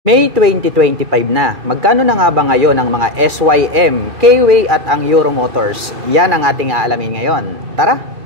May 2025 na. Magkano na nga ba ngayon ang mga SYM, K-Way at ang Euro Motors? Yan ang ating aalamin ngayon. Tara!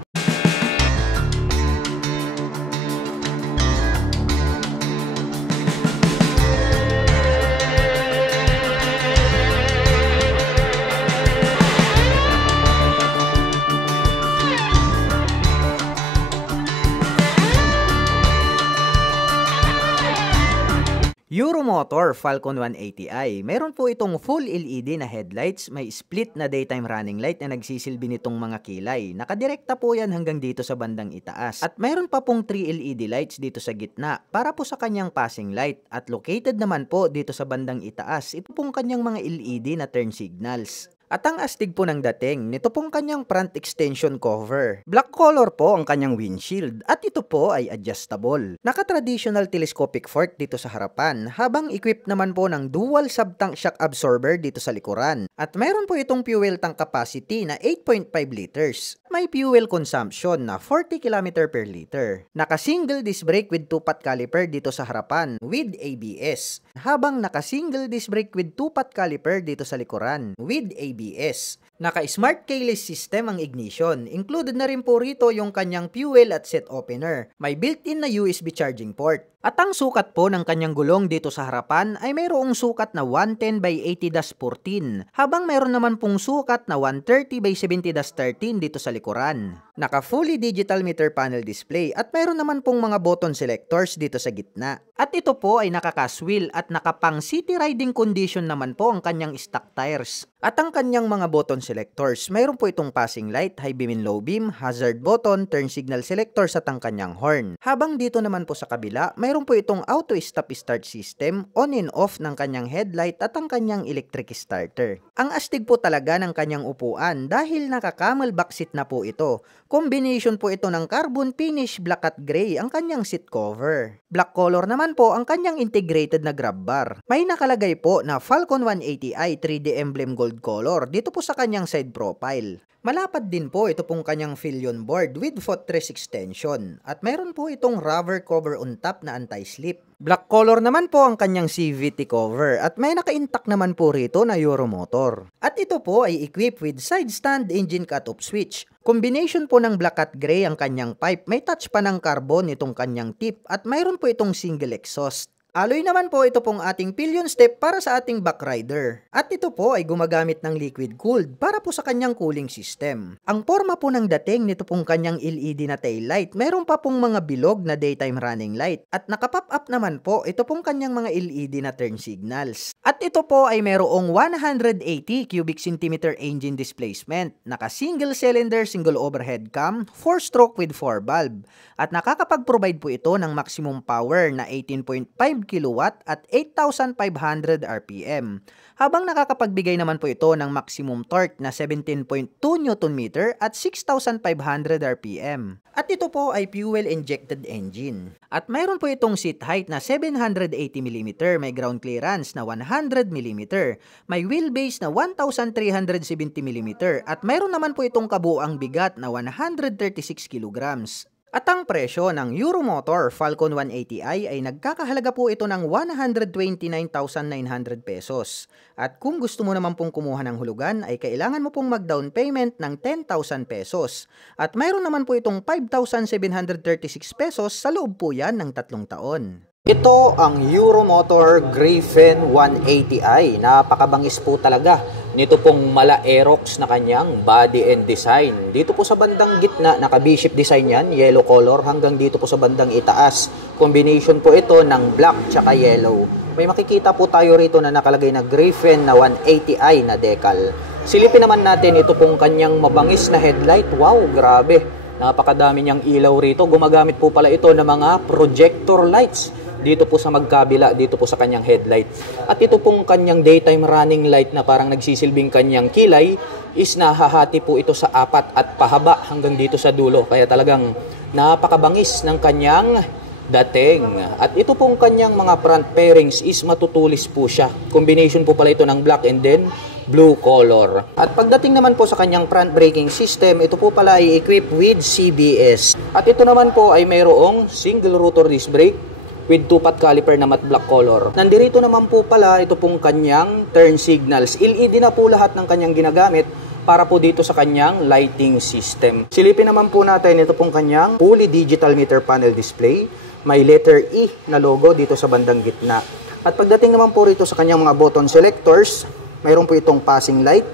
Euromotor Falcon 180i. Meron po itong full LED na headlights, may split na daytime running light na nagsisilbi nitong mga kilay. Nakadirekta po yan hanggang dito sa bandang itaas. At meron pa pong 3 LED lights dito sa gitna para po sa kanyang passing light. At located naman po dito sa bandang itaas, ito pong kanyang mga LED na turn signals. At ang astig po ng dating, nito pong kanyang front extension cover. Black color po ang kanyang windshield at ito po ay adjustable. Naka-traditional telescopic fork dito sa harapan habang equipped naman po ng dual sub-tank shock absorber dito sa likuran. At mayroon po itong fuel tank capacity na 8.5 liters. May fuel consumption na 40 km per liter. Naka-single disc brake with 2-pot caliper dito sa harapan with ABS. Habang naka-single disc brake with 2-pot caliper dito sa likuran with ABS. Naka-smart keyless system ang ignition. Included na rin po rito yung kanyang fuel at set opener. May built-in na USB charging port. At ang sukat po ng kanyang gulong dito sa harapan ay mayroong sukat na 110 by 80-14 habang mayroon naman pong sukat na 130 by 70-13 dito sa likuran. Naka fully digital meter panel display at mayroon naman pong mga button selectors dito sa gitna. At ito po ay nakaka-wheel at nakapang city riding condition naman po ang kanyang stock tires. At ang kanyang mga button selectors, mayroon po itong passing light, high beam and low beam, hazard button, turn signal selectors at ang kanyang horn. Habang dito naman po sa kabila, mayroon po itong auto stop start system, on and off ng kanyang headlight at ang kanyang electric starter. Ang astig po talaga ng kanyang upuan dahil naka-camel back seat na po ito. Combination po ito ng carbon finish black at gray ang kanyang seat cover. Black color naman po ang kanyang integrated na grab bar. May nakalagay po na Falcon 180i 3D emblem gold color dito po sa kanyang side profile. Malapad din po ito pong kanyang pillion board with footrest extension at mayroon po itong rubber cover on top na anti-slip. Black color naman po ang kanyang CVT cover at may naka-intact naman po rito na Euromotor. At ito po ay equipped with side stand engine cut-off switch. Combination po ng black at gray ang kanyang pipe, may touch pa ng carbon itong kanyang tip at mayroon po itong single exhaust. Alloy naman po ito pong ating pillion step para sa ating back rider. At ito po ay gumagamit ng liquid cooled para po sa kanyang cooling system. Ang forma po ng dating nito pong kanyang LED na tail light, mayroon pa pong mga bilog na daytime running light. At nakapop up naman po ito pong kanyang mga LED na turn signals. At ito po ay mayroong 180 cubic centimeter engine displacement, naka single cylinder, single overhead cam, 4-stroke with 4 valve. At nakakapag-provide po ito ng maximum power na 18.5 kilowatt at 8,500 RPM. Habang nakakapagbigay naman po ito ng maximum torque na 17.2 Nm at 6,500 RPM. At ito po ay fuel-injected engine. At mayroon po itong seat height na 780 mm, may ground clearance na 100 mm, may wheelbase na 1,370 mm, at mayroon naman po itong kabuuang bigat na 136 kilograms. At ang presyo ng Euromotor Falcon 180i ay nagkakahalaga po ito ng 129,900 pesos. At kung gusto mo naman pong kumuha ng hulugan ay kailangan mo pong mag-down payment ng 10,000 pesos. At mayroon naman po itong 5,736 pesos sa loob po yan ng 3 taon. Ito ang Euromotor Griffin 180i. Napakabangis po talaga nito pong mala Aerox na kanyang body and design. Dito po sa bandang gitna, naka V-shape design yan, yellow color, hanggang dito po sa bandang itaas. Combination po ito ng black tsaka yellow. May makikita po tayo rito na nakalagay na Griffin na 180i na decal. Silipin naman natin ito pong kanyang mabangis na headlight. Wow, grabe. Napakadami niyang ilaw rito. Gumagamit po pala ito ng mga projector lights. Dito po sa magkabila, dito po sa kanyang headlight. At ito pong kanyang daytime running light na parang nagsisilbing kanyang kilay is nahahati po ito sa 4 at pahaba hanggang dito sa dulo. Kaya talagang napakabangis ng kanyang dating. At ito pong kanyang mga front fairings is matutulis po siya. Combination po pala ito ng black and then blue color. At pagdating naman po sa kanyang front braking system, ito po pala ay equipped with CBS. At ito naman po ay mayroong single rotor disc brake, with 2-pot caliper na matte black color. Nandirito naman po pala ito pong kanyang turn signals. LED na po lahat ng kanyang ginagamit para po dito sa kanyang lighting system. Silipin naman po natin ito pong kanyang fully digital meter panel display. May letter E na logo dito sa bandang gitna. At pagdating naman po rito sa kanyang mga button selectors, mayroon po itong passing light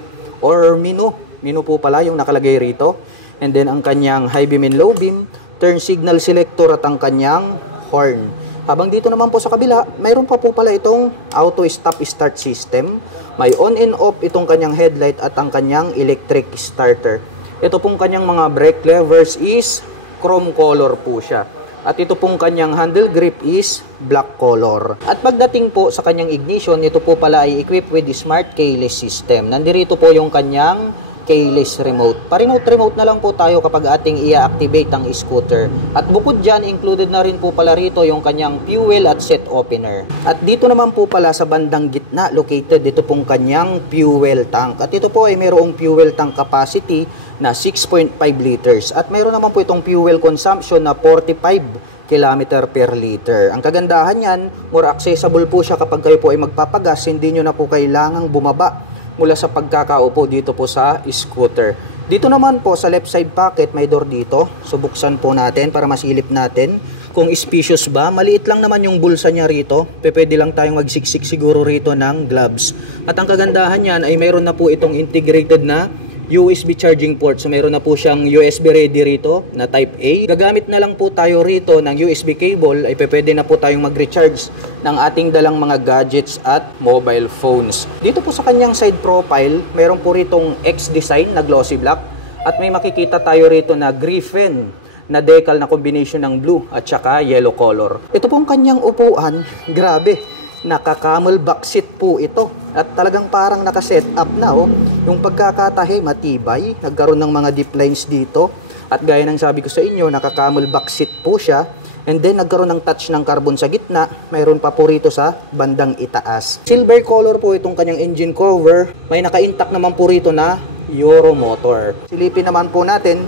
or menu. Menu po pala yung nakalagay rito. And then ang kanyang high beam and low beam, turn signal selector at ang kanyang horn. Habang dito naman po sa kabila, mayroon pa po pala itong auto stop start system. May on and off itong kanyang headlight at ang kanyang electric starter. Ito pong kanyang mga brake levers is chrome color po siya. At ito pong kanyang handle grip is black color. At pagdating po sa kanyang ignition, ito po pala ay equipped with the smart keyless system. Nandirito po yung kanyang keyless remote. Pa-remote na lang po tayo kapag ating i-activate ang scooter. At bukod dyan, included na rin po pala rito yung kanyang fuel at set opener. At dito naman po pala sa bandang gitna, located dito pong kanyang fuel tank. At ito po ay mayroong fuel tank capacity na 6.5 liters. At mayroon naman po itong fuel consumption na 45 km per liter. Ang kagandahan yan, more accessible po siya kapag kayo po ay magpapagas, hindi nyo na po kailangang bumaba mula sa pagkakaupo dito po sa scooter. Dito naman po sa left side pocket may door dito. So buksan po natin para masilip natin kung spacious ba. Maliit lang naman yung bulsa niya rito. Pwede lang tayong magsiksik siguro rito ng gloves. At ang kagandahan niyan ay mayroon na po itong integrated na USB charging port. So mayroon na po siyang USB ready rito na type A. Gagamit na lang po tayo rito ng USB cable ay pwede na po tayong mag-recharge ng ating dalang mga gadgets at mobile phones. Dito po sa kanyang side profile, mayroon po ritong X design na glossy black at may makikita tayo rito na Griffin na decal na combination ng blue at saka yellow color. Ito pong kanyang upuan, grabe, naka-camel back seat po ito. At talagang parang naka-set up na yung pagkakatahi matibay, nagkaroon ng mga deep lines dito. At gaya ng sabi ko sa inyo, naka-camel back seat po siya. And then nagkaroon ng touch ng carbon sa gitna, mayroon pa po rito sa bandang itaas. Silver color po itong kanyang engine cover, may naka-intact naman po rito na Euro motor. Silipin naman po natin,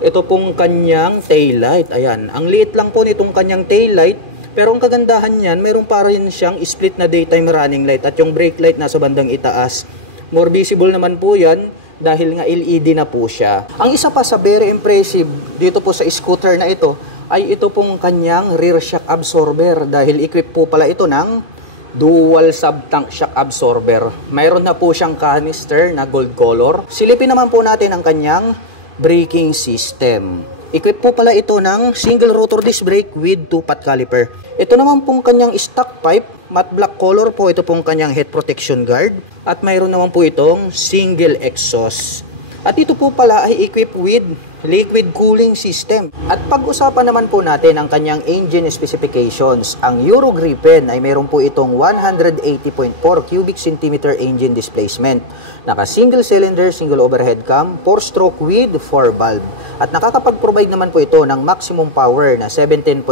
ito pong kanyang taillight. Ayan, ang liit lang po nitong kanyang taillight. Pero ang kagandahan niyan, mayroon pa rin siyang split na daytime running light at yung brake light nasa bandang itaas. More visible naman po yan dahil nga LED na po siya. Ang isa pa sa very impressive dito po sa scooter na ito ay ito pong kanyang rear shock absorber dahil equipped po pala ito ng dual sub-tank shock absorber. Mayroon na po siyang canister na gold color. Silipin naman po natin ang kanyang braking system. Equipped po pala ito ng single rotor disc brake with 2-pot caliper. Ito naman pong kanyang stock pipe, matte black color po ito pong kanyang head protection guard. At mayroon naman po itong single exhaust. At ito po pala ay equipped with liquid cooling system. At pag-usapan naman po natin ang kanyang engine specifications. Ang Euro Griffin ay mayroon po itong 180.4 cubic centimeter engine displacement. Naka single cylinder, single overhead cam, 4-stroke with 4 valve. At nakakapag-provide naman po ito ng maximum power na 17.4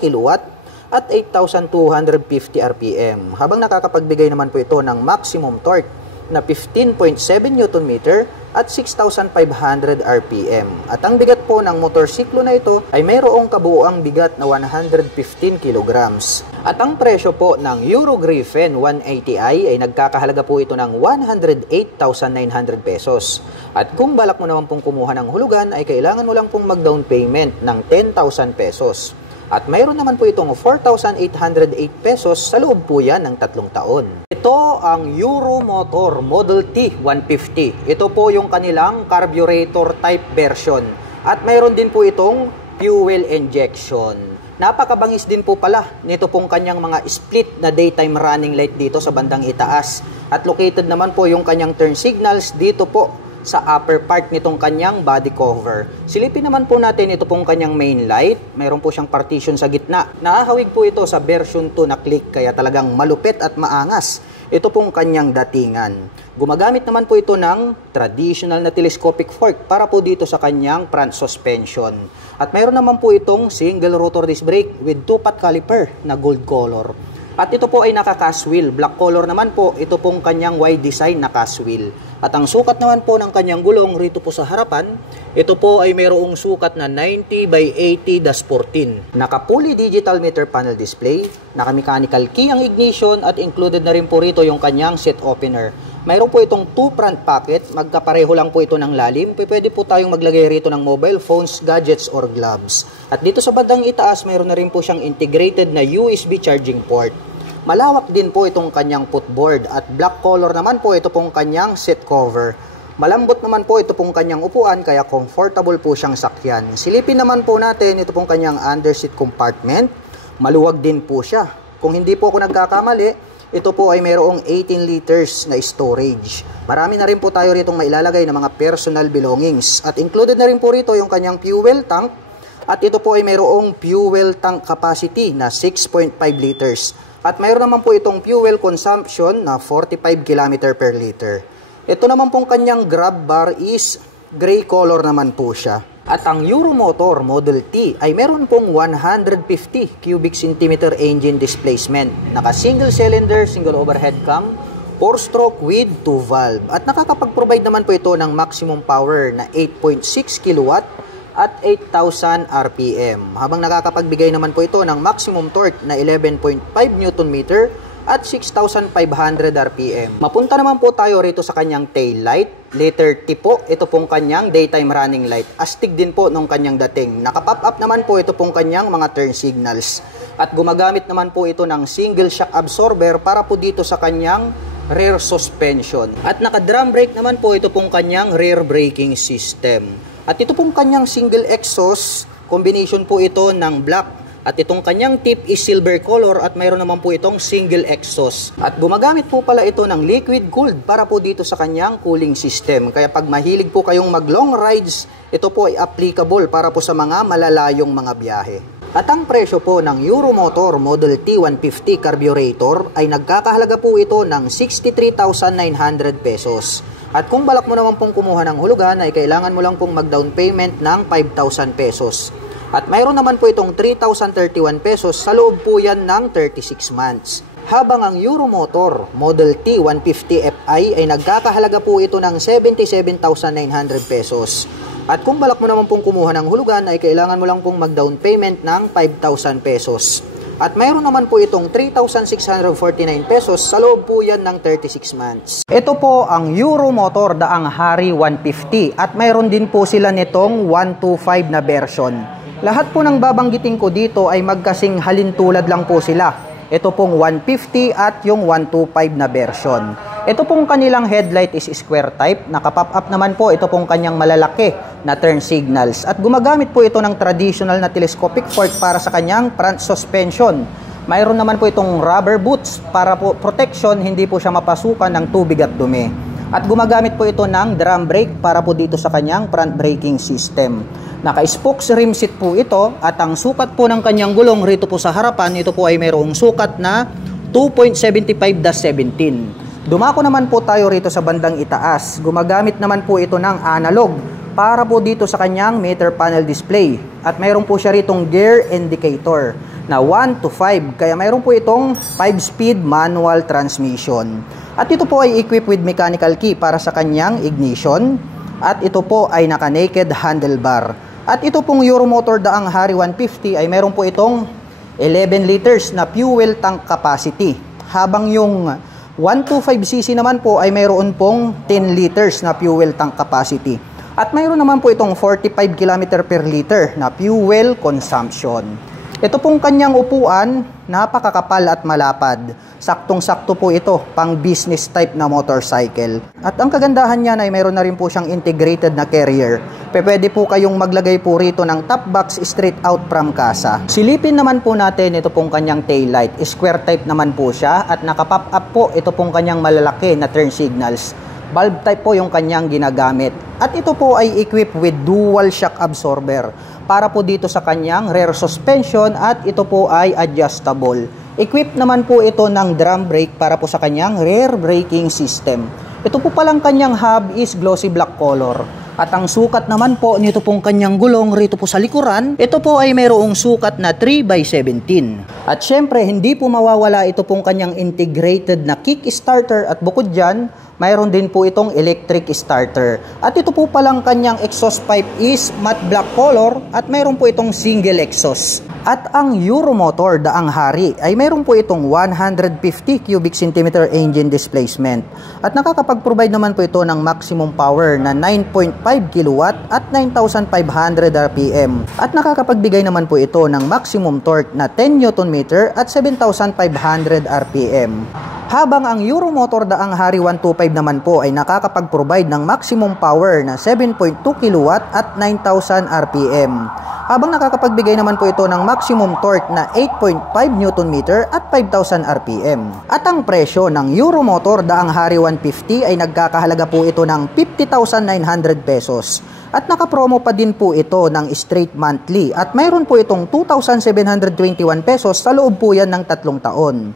kilowatt at 8,250 RPM. Habang nakakapagbigay naman po ito ng maximum torque na 15.7 Newton meter at 6,500 RPM. At ang bigat po ng motorsiklo na ito ay mayroong kabuuang bigat na 115 kilograms. At ang presyo po ng Euro Griffin 180i ay nagkakahalaga po ito ng 108,900 pesos. At kung balak mo naman pong kumuha ng hulugan ay kailangan mo lang pong mag-down payment ng 10,000 pesos. At mayroon naman po itong 4,808 pesos sa loob po yan ng 3 taon. Ito ang Euro Motor Model T 150. Ito po yung kanilang carburetor type version. At mayroon din po itong fuel injection. Napakabangis din po pala nito pong kanyang mga split na daytime running light dito sa bandang itaas. At located naman po yung kanyang turn signals dito po sa upper part nitong kanyang body cover. Silipin naman po natin ito pong kanyang main light. Mayroon po siyang partition sa gitna. Naahawig po ito sa version 2 na click kaya talagang malupit at maangas. Ito pong kanyang datingan. Gumagamit naman po ito ng traditional na telescopic fork para po dito sa kanyang front suspension. At mayroon naman po itong single rotor disc brake with 2-pot caliper na gold color. At ito po ay naka-cast wheel. Black color naman po, ito pong kanyang wide design na cast wheel. At ang sukat naman po ng kanyang gulong rito po sa harapan, ito po ay mayroong sukat na 90 by 80-14. Naka-fully digital meter panel display, naka-mechanical key ang ignition at included na rin po rito yung kanyang seat opener. Mayroon po itong 2 front pocket, magkapareho lang po ito ng lalim. Pwede po tayong maglagay rito ng mobile phones, gadgets, or gloves. At dito sa bandang itaas, mayroon na rin po siyang integrated na USB charging port. Malawak din po itong kanyang footboard at black color naman po ito pong kanyang seat cover. Malambot naman po ito pong kanyang upuan kaya comfortable po siyang sakyan. Silipin naman po natin ito pong kanyang underseat compartment. Maluwag din po siya. Kung hindi po ako nagkakamali, ito po ay mayroong 18 liters na storage. Marami na rin po tayo rito mailalagay ng mga personal belongings. At included na rin po rito yung kanyang fuel tank. At ito po ay mayroong fuel tank capacity na 6.5 liters. At mayroon naman po itong fuel consumption na 45 km per liter. Ito naman pong kanyang grab bar is gray color naman po siya. At ang Euromotor Model T ay meron pong 150 cubic centimeter engine displacement. Naka single cylinder, single overhead cam, 4-stroke with 2 valve. At nakakapag-provide naman po ito ng maximum power na 8.6 kW at 8,000 RPM. Habang nakakapagbigay naman po ito ng maximum torque na 11.5 Nm at 6,500 RPM. Mapunta naman po tayo rito sa kanyang tail light. Letter T po, ito pong kanyang daytime running light. Astig din po nung kanyang dating. Naka-pop up naman po ito pong kanyang mga turn signals. At gumagamit naman po ito ng single shock absorber para po dito sa kanyang rear suspension. At naka-drum brake naman po ito pong kanyang rear braking system. At ito pong kanyang single exhaust, combination po ito ng black. At itong kanyang tip is silver color at mayroon naman po itong single exhaust. At gumagamit po pala ito ng liquid cooled para po dito sa kanyang cooling system. Kaya pag mahilig po kayong mag long rides, ito po ay applicable para po sa mga malalayong mga biyahe. At ang presyo po ng Euromotor Model T 150 carburetor ay nagkakahalaga po ito ng 63,900 pesos. At kung balak mo naman pong kumuha ng hulugan ay kailangan mo lang pong mag-down payment ng 5,000 pesos. At mayroon naman po itong 3,031 pesos sa loob po yan ng 36 months. Habang ang Euromotor Model T 150 Fi ay nagkakahalaga po ito ng 77,900 pesos. At kung balak mo naman pong kumuha ng hulugan ay kailangan mo lang pong mag-down payment ng 5,000 pesos. At mayroon naman po itong 3,649 pesos sa loob po yan ng 36 months. Ito po ang Euromotor Daang Hari 150 at mayroon din po sila nitong 125 na version. Lahat po ng babanggitin ko dito ay magkasing halintulad lang po sila. Ito pong 150 at yung 125 na version. Ito pong kanilang headlight is square type. Naka-pop up naman po ito pong kanyang malalaki na turn signals. At gumagamit po ito ng traditional na telescopic fork para sa kanyang front suspension. Mayroon naman po itong rubber boots para po protection, hindi po siya mapasukan ng tubig at dumi. At gumagamit po ito ng drum brake para po dito sa kanyang front braking system. Naka-spokes rim seat po ito at ang sukat po ng kanyang gulong rito po sa harapan, ito po ay mayroong sukat na 2.75-17. Dumako naman po tayo rito sa bandang itaas. Gumagamit naman po ito ng analog para po dito sa kanyang meter panel display. At mayroon po siya ritong gear indicator na 1 to 5. Kaya mayroon po itong 5-speed manual transmission. At ito po ay equipped with mechanical key para sa kanyang ignition. At ito po ay naka-naked handlebar. At ito pong Euromotor Daang Hari 150 ay mayroon po itong 11 liters na fuel tank capacity. Habang yung 125cc naman po ay mayroon pong 10 liters na fuel tank capacity. At mayroon naman po itong 45 km per liter na fuel consumption. Ito pong kanyang upuan, napakakapal at malapad. Saktong-sakto po ito, pang business type na motorcycle. At ang kagandahan niyan ay mayroon na rin po siyang integrated na carrier. Pwede po kayong maglagay po rito ng top box straight out from casa. Silipin naman po natin ito pong kanyang tail light. Square type naman po siya at naka-pop up po ito pong kanyang malalaki na turn signals. Bulb type po yung kanyang ginagamit. At ito po ay equipped with dual shock absorber para po dito sa kanyang rear suspension at ito po ay adjustable. Equipped naman po ito ng drum brake para po sa kanyang rear braking system. Ito po palang kanyang hub is glossy black color. At ang sukat naman po nito pong kanyang gulong rito po sa likuran, ito po ay mayroong sukat na 3x17. At syempre, hindi po mawawala ito pong kanyang integrated na kickstarter at bukod dyan, mayroon din po itong electric starter. At ito po palang kanyang exhaust pipe is matte black color at mayroon po itong single exhaust. At ang Euromotor daang hari ay mayroon po itong 150 cubic centimeter engine displacement. At nakakapag-provide naman po ito ng maximum power na 9.5 kilowatt at 9,500 RPM. At nakakapagbigay naman po ito ng maximum torque na 10 Nm at 7,500 RPM. Habang ang Euromotor daang hari 125 naman po ay nakakapag-provide ng maximum power na 7.2 kW at 9,000 RPM. Habang nakakapagbigay naman po ito ng maximum torque na 8.5 Nm at 5,000 RPM. At ang presyo ng Euromotor daang hari 150 ay nagkakahalaga po ito ng 50,900 pesos. At nakapromo pa din po ito ng straight monthly at mayroon po itong 2,721 pesos sa loob po yan ng 3 taon.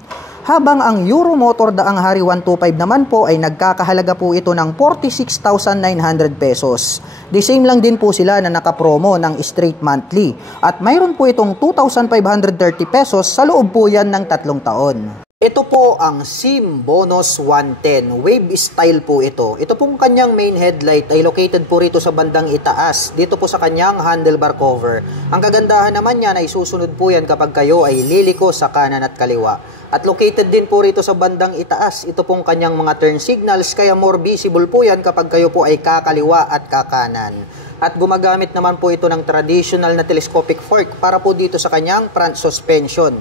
Habang ang Euromotor daang hari 125 naman po ay nagkakahalaga po ito ng 46,900 pesos. The same lang din po sila na nakapromo ng straight monthly at mayroon po itong 2,530 pesos sa loob po yan ng 3 taon. Ito po ang SIM Bonus 110. Wave style po ito. Ito pong kanyang main headlight ay located po rito sa bandang itaas. Dito po sa kanyang handlebar cover. Ang kagandahan naman niya na isusunod po yan kapag kayo ay liliko sa kanan at kaliwa. At located din po rito sa bandang itaas. Ito pong kanyang mga turn signals kaya more visible po yan kapag kayo po ay kakaliwa at kakanan. At gumagamit naman po ito ng traditional na telescopic fork para po dito sa kanyang front suspension.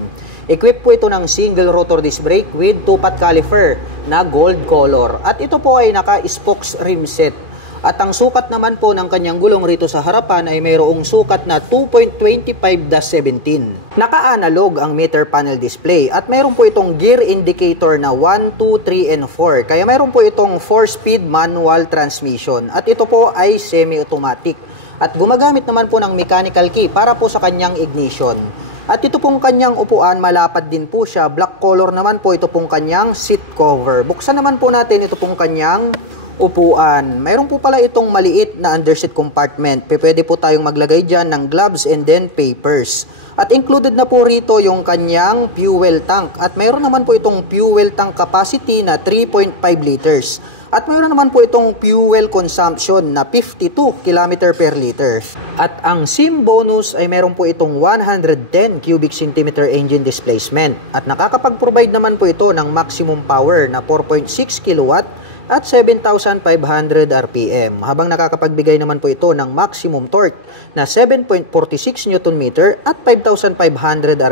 Equipped po ito ng single rotor disc brake with 2-pot caliper na gold color. At ito po ay naka-spokes rim set. At ang sukat naman po ng kanyang gulong rito sa harapan ay mayroong sukat na 2.25-17. Naka-analog ang meter panel display at mayroon po itong gear indicator na 1, 2, 3, and 4. Kaya mayroon po itong 4-speed manual transmission. At ito po ay semi-automatic. At gumagamit naman po ng mechanical key para po sa kanyang ignition. At ito pong kanyang upuan, malapad din po siya. Black color naman po ito pong kanyang seat cover. Buksan naman po natin ito pong kanyang upuan. Mayroon po pala itong maliit na underseat compartment. Pwede po tayong maglagay dyan ng gloves and then papers. At included na po rito yung kanyang fuel tank. At mayroon naman po itong fuel tank capacity na 3.5 liters. At mayroon naman po itong fuel consumption na 52 km per liter. At ang SIM bonus ay mayroon po itong 110 cubic centimeter engine displacement. At nakakapag-provide naman po ito ng maximum power na 4.6 kW at 7,500 RPM. Habang nakakapagbigay naman po ito ng maximum torque na 7.46 Nm at 5,500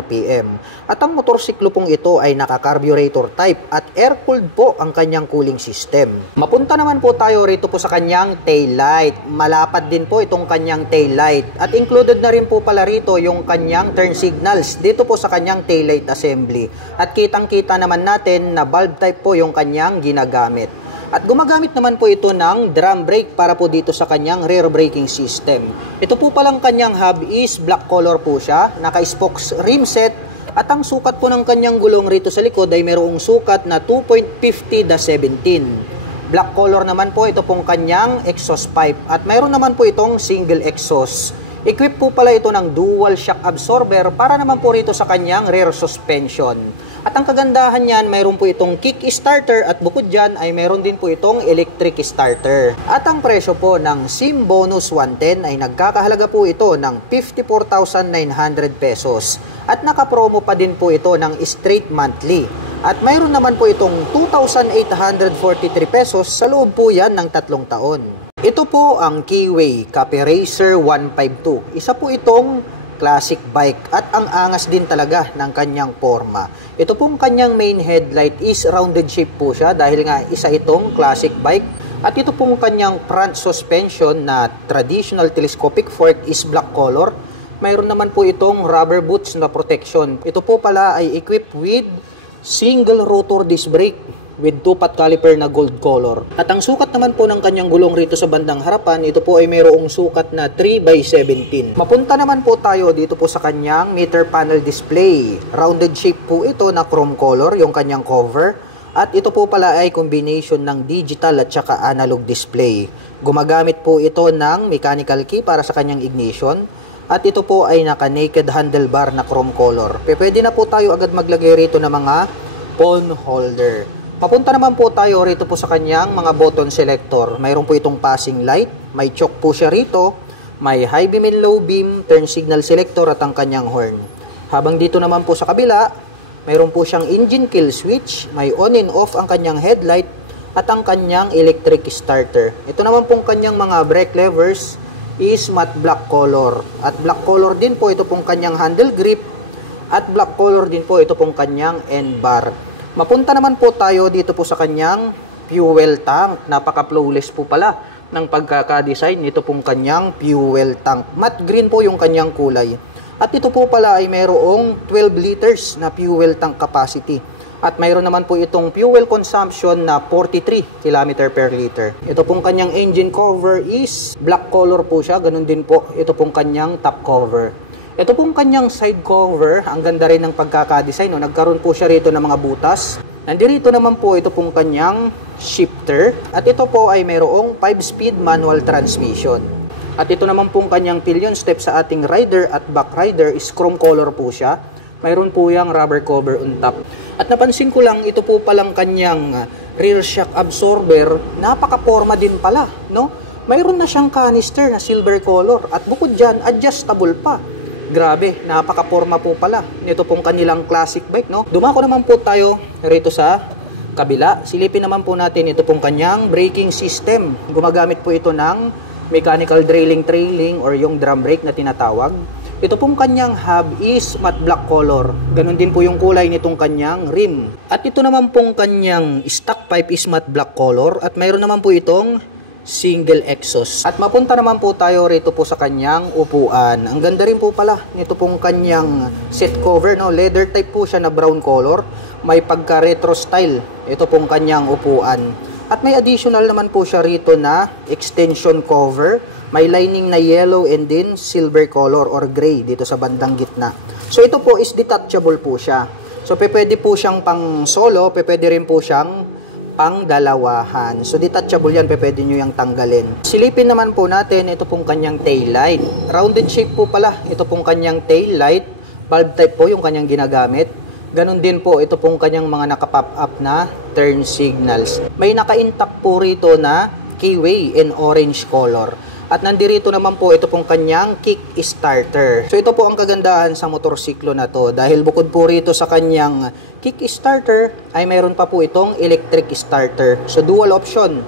RPM. At ang motorsiklo pong ito ay naka-carburetor type at air-cooled po ang kanyang cooling system. Mapunta naman po tayo rito po sa kanyang tail light. Malapad din po itong kanyang tail light. At included na rin po pala rito yung kanyang turn signals dito po sa kanyang tail light assembly. At kitang-kita naman natin na bulb type po yung kanyang ginagamit. At gumagamit naman po ito ng drum brake para po dito sa kanyang rear braking system. Ito po palang kanyang hub is black color po siya, naka-spokes rim set, at ang sukat po ng kanyang gulong rito sa likod ay mayroong sukat na 2.50-17. Black color naman po ito pong kanyang exhaust pipe at mayroon naman po itong single exhaust. Equipped po pala ito ng dual shock absorber para naman po rito sa kanyang rear suspension. At ang kagandahan niyan, mayroon po itong kick starter at bukod dyan ay mayroon din po itong electric starter. At ang presyo po ng SIM Bonus 110 ay nagkakahalaga po ito ng 54,900 pesos. At nakapromo pa din po ito ng straight monthly. At mayroon naman po itong 2,843 pesos sa loob po yan ng 3 taon. Ito po ang Keyway Cafe Racer 152. Isa po itong classic bike at ang angas din talaga ng kanyang forma. Ito pong kanyang main headlight is rounded shape po siya dahil nga isa itong classic bike. At ito pong kanyang front suspension na traditional telescopic fork is black color. Mayroon naman po itong rubber boots na protection. Ito po pala ay equipped with single rotor disc brake with 2-pot caliper na gold color. At ang sukat naman po ng kanyang gulong rito sa bandang harapan, ito po ay mayroong sukat na 3x17. Mapunta naman po tayo dito po sa kanyang meter panel display. Rounded shape po ito na chrome color, yung kanyang cover. At ito po pala ay combination ng digital at saka analog display. Gumagamit po ito ng mechanical key para sa kanyang ignition. At ito po ay naka-naked handlebar na chrome color. Pwede na po tayo agad maglagay rito ng mga phone holder. Papunta naman po tayo rito po sa kanyang mga button selector. Mayroon po itong passing light, may choke po siya rito, may high beam and low beam, turn signal selector at ang kanyang horn. Habang dito naman po sa kabila, mayroon po siyang engine kill switch, may on and off ang kanyang headlight at ang kanyang electric starter. Ito naman pong kanyang mga brake levers is matte black color. At black color din po ito pong kanyang handle grip at black color din po ito pong kanyang end bar. Mapunta naman po tayo dito po sa kanyang fuel tank. Napaka-flawless po pala ng pagkakadesign nito pong kanyang fuel tank. Matte green po yung kanyang kulay. At ito po pala ay mayroong 12 liters na fuel tank capacity. At mayroon naman po itong fuel consumption na 43 km per liter. Ito pong kanyang engine cover is black color po siya. Ganun din po ito pong kanyang top cover. Ito pong kanyang side cover, ang ganda rin ng pagkakadesign. No? Nagkaroon po siya rito ng mga butas. Nandito naman po ito pong kanyang shifter. At ito po ay mayroong 5-speed manual transmission. At ito naman pong kanyang pillion step sa ating rider at back rider is chrome color po siya. Mayroon po yung rubber cover on top. At napansin ko lang, ito po palang kanyang rear shock absorber, napaka-forma din pala. No? Mayroon na siyang canister na silver color. At bukod dyan, adjustable pa. Grabe, napaka-forma po pala nito pong kanilang classic bike, no? Dumako naman po tayo rito sa kabila. Silipin naman po natin ito pong kanyang braking system. Gumagamit po ito ng mechanical trailing or yung drum brake na tinatawag. Ito pong kanyang hub is matte black color. Ganon din po yung kulay nitong kanyang rim. At ito naman pong kanyang stock pipe is matte black color. At mayroon naman po itong single exhaust. At mapunta naman po tayo rito po sa kanyang upuan. Ang ganda rin po pala nito pong kanyang seat cover, no? Leather type po siya na brown color. May pagka retro style ito pong kanyang upuan. At may additional naman po siya rito na extension cover. May lining na yellow and then silver color or gray dito sa bandang gitna. So ito po is detachable po siya. So pwede po siyang pang solo, pwede rin po siyang pang dalawahan. So detachable yan, pwede nyo yung tanggalin. Silipin naman po natin ito pong kanyang tail light. Rounded shape po pala ito pong kanyang tail light. Bulb type po yung kanyang ginagamit. Ganon din po ito pong kanyang mga naka-pop up na turn signals. May naka-intact po rito na keyway in orange color. At nandirito naman po ito pong kanyang kick starter. So ito po ang kagandahan sa motorsiklo na to. Dahil bukod po rito sa kanyang kick starter, ay mayroon pa po itong electric starter. So dual option.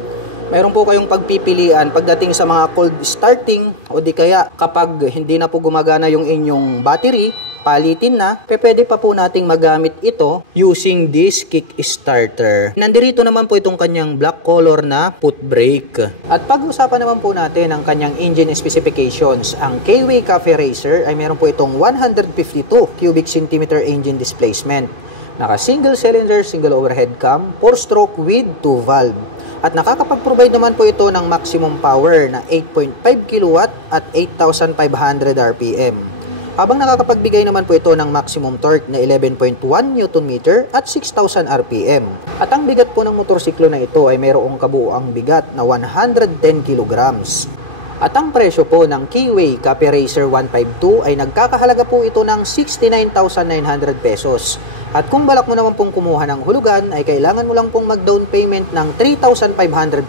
Mayroon po kayong pagpipilian pagdating sa mga cold starting o di kaya kapag hindi na po gumagana yung inyong battery, palitin na, pwede pa po nating magamit ito using this kick starter. Nandirito naman po itong kanyang black color na foot brake. At pag-usapan naman po natin ang kanyang engine specifications. Ang K-Way Cafe Racer ay meron po itong 152 cubic centimeter engine displacement. Naka single cylinder, single overhead cam, 4-stroke with 2 valve. At nakakapag-provide naman po ito ng maximum power na 8.5 kW at 8,500 RPM. Habang nakakapagbigay naman po ito ng maximum torque na 11.1 Nm at 6,000 RPM. At ang bigat po ng motorsiklo na ito ay mayroong kabuuang bigat na 110 kg. At ang presyo po ng K-Way Cafe Racer 152 ay nagkakahalaga po ito ng 69,900 pesos. At kung balak mo naman pong kumuha ng hulugan ay kailangan mo lang pong mag-down payment ng 3,500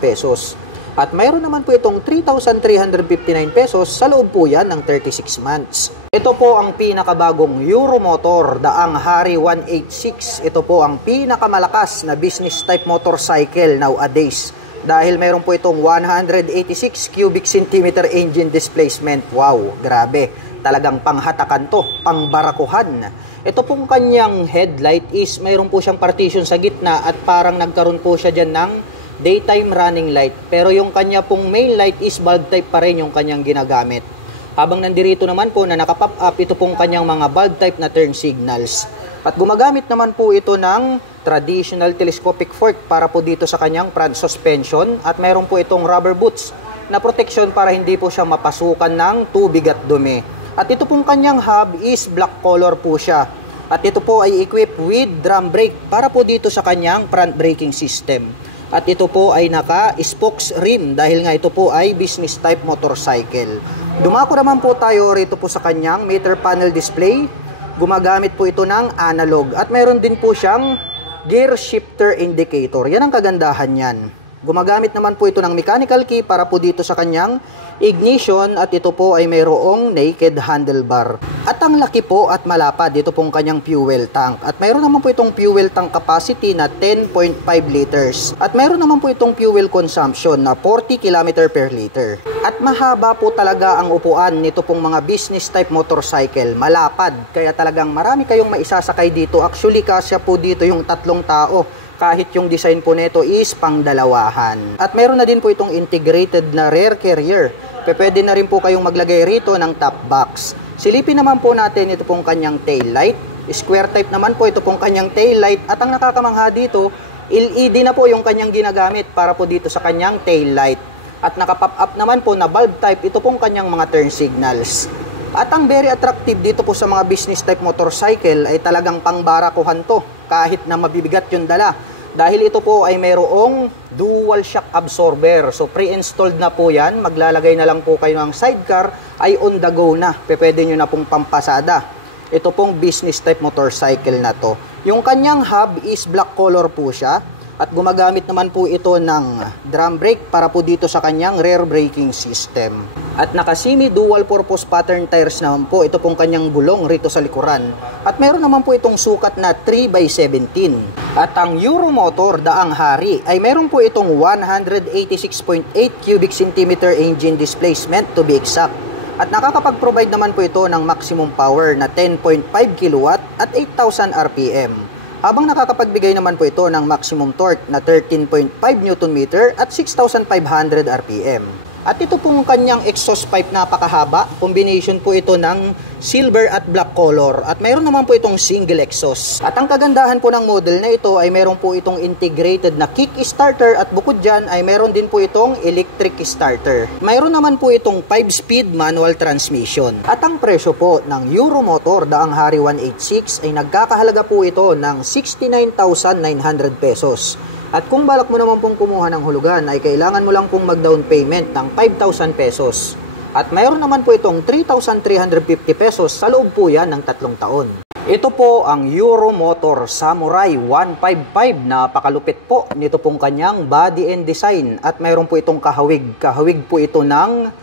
pesos. At mayroon naman po itong 3,359 pesos sa loob po yan ng 36 months. Ito po ang pinakabagong Euromotor, Daang Hari 186. Ito po ang pinakamalakas na business type motorcycle nowadays. Dahil mayroon po itong 186 cubic centimeter engine displacement. Wow, grabe. Talagang panghatakan to, pangbarakuhan. Ito pong kanyang headlight is mayroon po siyang partition sa gitna at parang nagkaroon po siya dyan ng daytime running light. Pero yung kanya pong main light is bulb type pa rin yung kanyang ginagamit. Habang nandirito naman po na nakapop up ito pong kanyang mga bulb type na turn signals. At gumagamit naman po ito ng traditional telescopic fork para po dito sa kanyang front suspension. At mayroon po itong rubber boots na protection para hindi po siya mapasukan ng tubig at dumi. At ito pong kanyang hub is black color po siya. At ito po ay equipped with drum brake para po dito sa kanyang front braking system. At ito po ay naka-spokes rim dahil nga ito po ay business type motorcycle. Dumako naman po tayo rito po sa kanyang meter panel display. Gumagamit po ito ng analog at meron din po siyang gear shifter indicator. Yan ang kagandahan yan. Gumagamit naman po ito ng mechanical key para po dito sa kanyang ignition at ito po ay mayroong naked handlebar. At ang laki po at malapad dito pong kanyang fuel tank. At mayroon naman po itong fuel tank capacity na 10.5 liters. At mayroon naman po itong fuel consumption na 40 km per liter. At mahaba po talaga ang upuan nito pong mga business type motorcycle. Malapad. Kaya talagang marami kayong maisasakay dito. Actually, kasya po dito yung 3 tao. Kahit yung design po nito is pangdalawahan. At meron na din po itong integrated na rear carrier. Pwede na rin po kayong maglagay rito ng top box. Silipin naman po natin ito pong kanyang tail light. Square type naman po ito pong kanyang tail light. At ang nakakamangha dito, LED na po yung kanyang ginagamit para po dito sa kanyang tail light. At naka-pop up naman po na bulb type ito pong kanyang mga turn signals. At ang very attractive dito po sa mga business type motorcycle ay talagang pangbarakuhan to kahit na mabibigat yung dala. Dahil ito po ay mayroong dual shock absorber. So pre-installed na po yan. Maglalagay na lang po kayo ng sidecar ay on the go na. Pwede nyo na pong pampasada. Ito pong business type motorcycle na to. Yung kanyang hub is black color po siya. At gumagamit naman po ito ng drum brake para po dito sa kanyang rear braking system. At naka-semi dual purpose pattern tires naman po ito pong kanyang gulong rito sa likuran. At meron naman po itong sukat na 3x17. At ang Euromotor daang hari ay meron po itong 186.8 cubic centimeter engine displacement to be exact. At nakakapag-provide naman po ito ng maximum power na 10.5 kW at 8,000 RPM. Habang nakakapagbigay naman po ito ng maximum torque na 13.5 Nm at 6,500 RPM. At ito pong kanyang exhaust pipe napakahaba. Combination po ito ng silver at black color. At mayroon naman po itong single exhaust. At ang kagandahan po ng model na ito ay mayroon po itong integrated na kick starter. At bukod dyan ay mayroon din po itong electric starter. Mayroon naman po itong 5-speed manual transmission. At ang presyo po ng Euromotor daang hari 186 ay nagkakahalaga po ito ng 69,900 pesos. At kung balak mo naman pong kumuha ng hulugan ay kailangan mo lang pong mag-down payment ng 5,000 pesos. At mayroon naman po itong 3,350 pesos sa loob po yan ng 3 taon. Ito po ang Euromotor Samurai 155. Napakalupit po nito pong kanyang body and design. At mayroon po itong kahawig. Kahawig po ito ng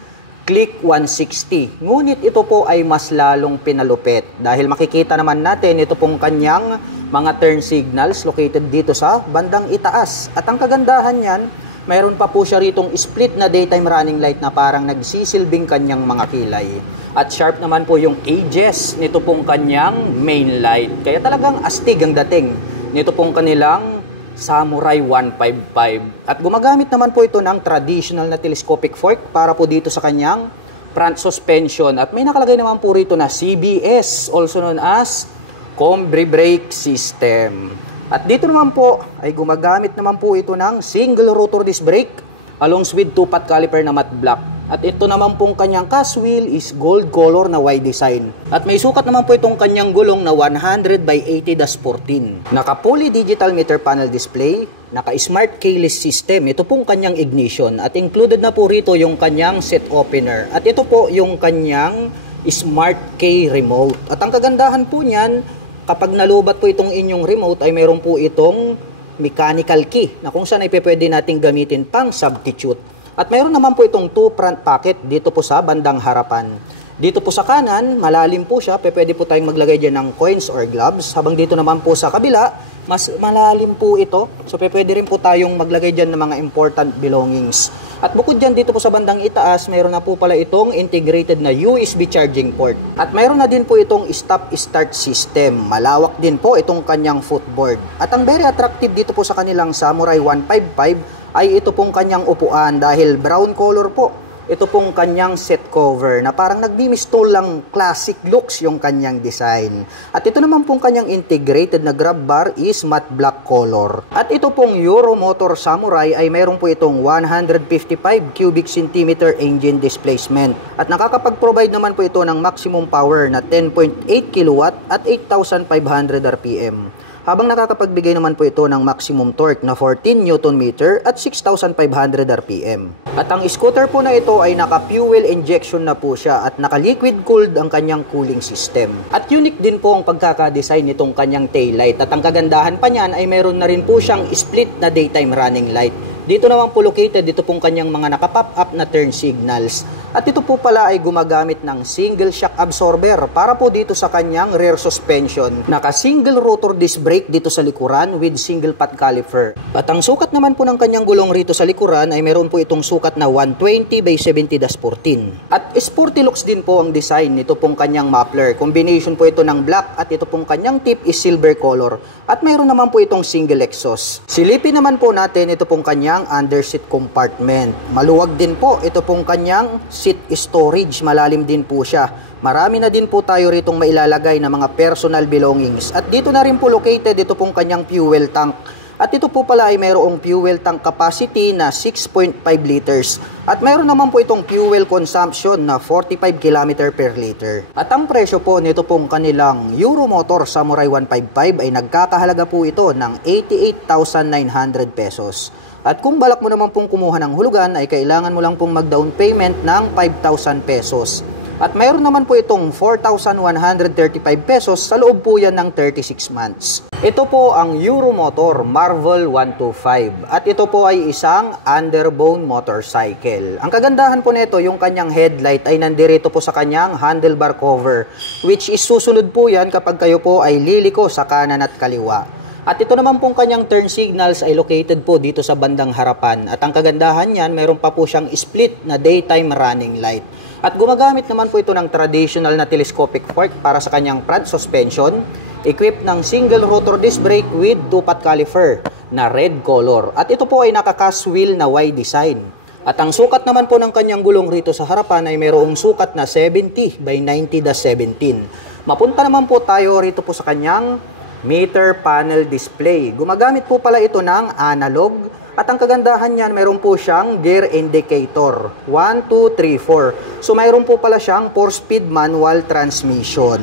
Click 160. Ngunit ito po ay mas lalong pinalupit. Dahil makikita naman natin ito pong kanyang mga turn signals located dito sa bandang itaas. At ang kagandahan yan, mayroon pa po siya ritong split na daytime running light na parang nagsisilbing kanyang mga kilay. At sharp naman po yung edges nito pong kanyang main light. Kaya talagang astig ang dating nito pong kanilang Samurai 155. At gumagamit naman po ito ng traditional na telescopic fork para po dito sa kanyang front suspension. At may nakalagay naman po rito na CBS, also known as Combi brake system. At dito naman po ay gumagamit naman po ito ng single rotor disc brake along with 2-pot caliper na matte black. At ito naman pong kanyang cast wheel is gold color na Y design. At may sukat naman po itong kanyang gulong na 100 by 80-14. Naka fully digital meter panel display, naka smart keyless system. Ito pong kanyang ignition at included na po rito yung kanyang set opener. At ito po yung kanyang smart key remote. At ang kagandahan po niyan, kapag nalubat po itong inyong remote ay mayroon po itong mechanical key na kung saan ay pwede nating gamitin pang substitute. At mayroon naman po itong 2 front pocket dito po sa bandang harapan. Dito po sa kanan, malalim po siya, pwede po tayong maglagay dyan ng coins or gloves. Habang dito naman po sa kabila, mas malalim po ito. So pwede rin po tayong maglagay dyan ng mga important belongings. At bukod dyan dito po sa bandang itaas, mayroon na po pala itong integrated na USB charging port. At mayroon na din po itong stop-start system. Malawak din po itong kanyang footboard. At ang very attractive dito po sa kanilang Samurai 155 ay ito pong kanyang upuan dahil brown color po. Ito pong kanyang set cover na parang nagbimistol lang classic looks yung kanyang design. At ito naman pong kanyang integrated na grab bar is matte black color. At ito pong Euromotor Samurai ay mayroon po itong 155 cubic centimeter engine displacement. At nakakapag-provide naman po ito ng maximum power na 10.8 kW at 8,500 RPM. habang nakakapagbigay naman po ito ng maximum torque na 14 Nm at 6,500 RPM. At ang scooter po na ito ay naka-fuel injection na po siya at naka-liquid cooled ang kanyang cooling system. At unique din po ang pagkakadesign nitong kanyang taillight at ang kagandahan pa niyan ay meron na rin po siyang split na daytime running light. Dito naman po located, dito pong kanyang mga nakapop up na turn signals. At ito po pala ay gumagamit ng single shock absorber para po dito sa kanyang rear suspension. Naka-single rotor disc brake dito sa likuran with single pot caliper. At ang sukat naman po ng kanyang gulong rito sa likuran ay meron po itong sukat na 120 by 70-14. At sporty looks din po ang design nito pong kanyang muffler. Combination po ito ng black at ito pong kanyang tip is silver color. At mayroon naman po itong single exhaust. Silipin naman po natin ito pong kanyang underseat compartment. Maluwag din po ito pong kanyang seat storage. Malalim din po siya. Marami na din po tayo ritong mailalagay na mga personal belongings. At dito na rin po located ito pong kanyang fuel tank. At ito po pala ay mayroong fuel tank capacity na 6.5 liters. At mayroon naman po itong fuel consumption na 45 km per liter. At ang presyo po nito pong kanilang Euromotor Samurai 155 ay nagkakahalaga po ito ng 88,900 pesos. At kung balak mo naman pong kumuha ng hulugan ay kailangan mo lang pong mag-down payment ng 5,000 pesos. At mayroon naman po itong 4,135 pesos sa loob po yan ng 36 months. Ito po ang Euromotor Marvel 125 at ito po ay isang underbone motorcycle. Ang kagandahan po nito, yung kanyang headlight ay nandirito po sa kanyang handlebar cover, which is susunod po yan kapag kayo po ay liliko sa kanan at kaliwa. At ito naman pong kanyang turn signals ay located po dito sa bandang harapan. At ang kagandahan niyan, mayroon pa po siyang split na daytime running light. At gumagamit naman po ito ng traditional na telescopic fork para sa kanyang front suspension, equipped ng single rotor disc brake with two-pot caliper na red color. At ito po ay naka-cast wheel na Y design. At ang sukat naman po ng kanyang gulong rito sa harapan ay mayroong sukat na 70 by 90-17. Mapunta naman po tayo rito po sa kanyang meter panel display. Gumagamit po pala ito ng analog at ang kagandahan niyan, mayroon po siyang gear indicator 1, 2, 3, 4. So mayroon po pala siyang 4-speed manual transmission.